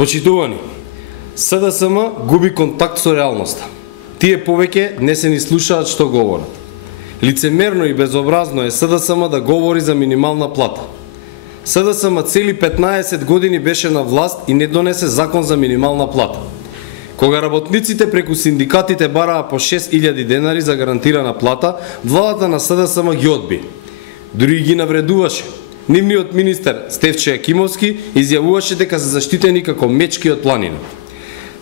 Почитувани, СДСМ губи контакт со реалноста. Тие повеќе не се ни слушаат што говорат. Лицемерно и безобразно е СДСМ да говори за минимална плата. СДСМ цели 15 години беше на власт и не донесе закон за минимална плата. Кога работниците преку синдикатите бараа по 6000 денари за гарантирана плата, владата на СДСМ ги одби. Дури ги навредуваше. Нивниот министер Стефче Јакимовски изјавуваше дека се заштитени како мечки од планина.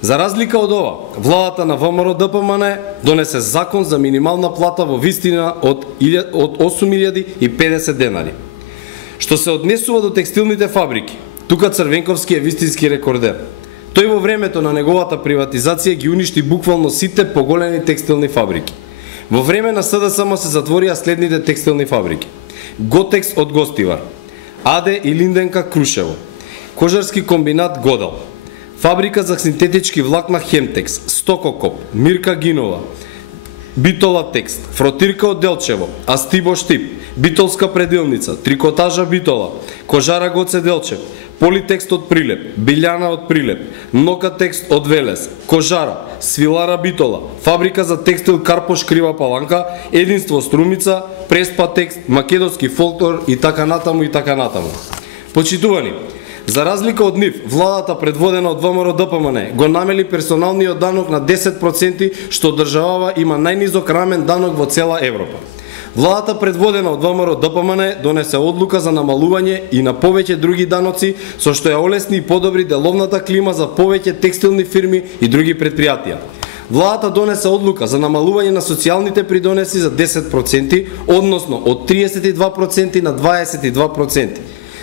За разлика од ова, владата на ВМРО ДПМН донесе закон за минимална плата во вистина од 8050 денари. Што се однесува до текстилните фабрики, тука Црвенковски е вистински рекордер. Тој во времето на неговата приватизација ги уништи буквално сите поголеми текстилни фабрики. Во време на СДСМ се затворија следните текстилни фабрики: Готекс од Гостивар, Аде и Линденка Крушево, Кожарски комбинат Годал, Фабрика за синтетички влакна Хемтекс, Стококоп, Мирка Гинова, Битола Текст, Фротирка од Делчево, Астибо Штип, Битолска предилница, Трикотажа Битола, Кожара Гоце Делчев, Политекст од Прилеп, Билјана од Прилеп, Нока Текст од Велес, Кожара, Свилара Битола, Фабрика за текстил Карпош Крива Паланка, Единство Струмица, Преспа Текст, Македонски фолклор и така натаму и така натаму. Почитувани, за разлика од нив, владата предводена од ВМРО ДПМН го намели персоналниот данок на 10%, што државава има најнизок рамен данок во цела Европа. Владата предводена од ВМРО ДПМН донесе одлука за намалување и на повеќе други даноци, со што ја олесни и подобри деловната клима за повеќе текстилни фирми и други предпријатија. Владата донесе одлука за намалување на социјалните придонеси за 10%, односно од 32% на 22%.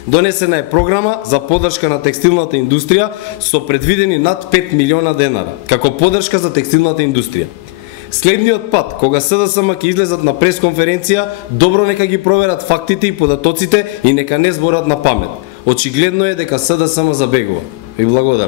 Донесена е програма за поддршка на текстилната индустрија со предвидени над 5 милиона денара, како поддршка за текстилната индустрија. Следниот пат, кога СДСМ ќе излезат на пресконференција, добро нека ги проверат фактите и податоците и нека не зборат на памет. Очигледно е дека СДСМ забегува. Ви благодарам.